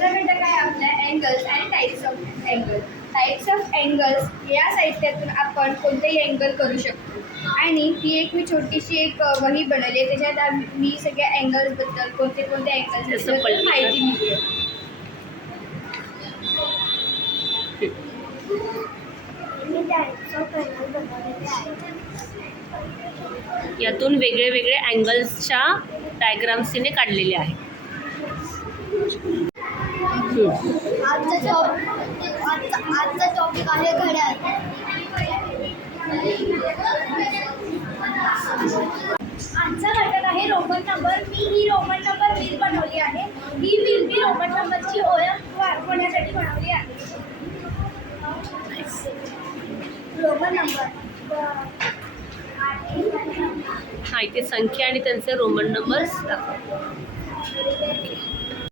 दुसरा घटक आहे आपल्या अँगल्स आणि types of angle. Types of angles या साहित्यातून आपण कोणतेही अँगल करू शकतो. आणि ही एक मी छोटीशी एक वही बनवली आहे. त्याच्यात मी सगळ्या अँगल्सबद्दल कोणते कोणते अँगल्सबद्दल माहिती मिळते. मी टाईप्स ऑफ अँगल बनवलेले आहे. यातून वेगळे वेगळे अँगल्सच्या डायग्राम्स तिने काढलेले आहेत. आजचा टॉपिक आहे घड्याळ. आजचा घटक आहे रोमन नंबर. मी ही रोमन नंबर व्हील बनवली आहे. ही व्हील मी रोमन नंबरची ओळख होण्यासाठी बनवली आहे. रोमन नंबर हा, इथे संख्या आणि त्यांचे रोमन नंबर्स दाखव.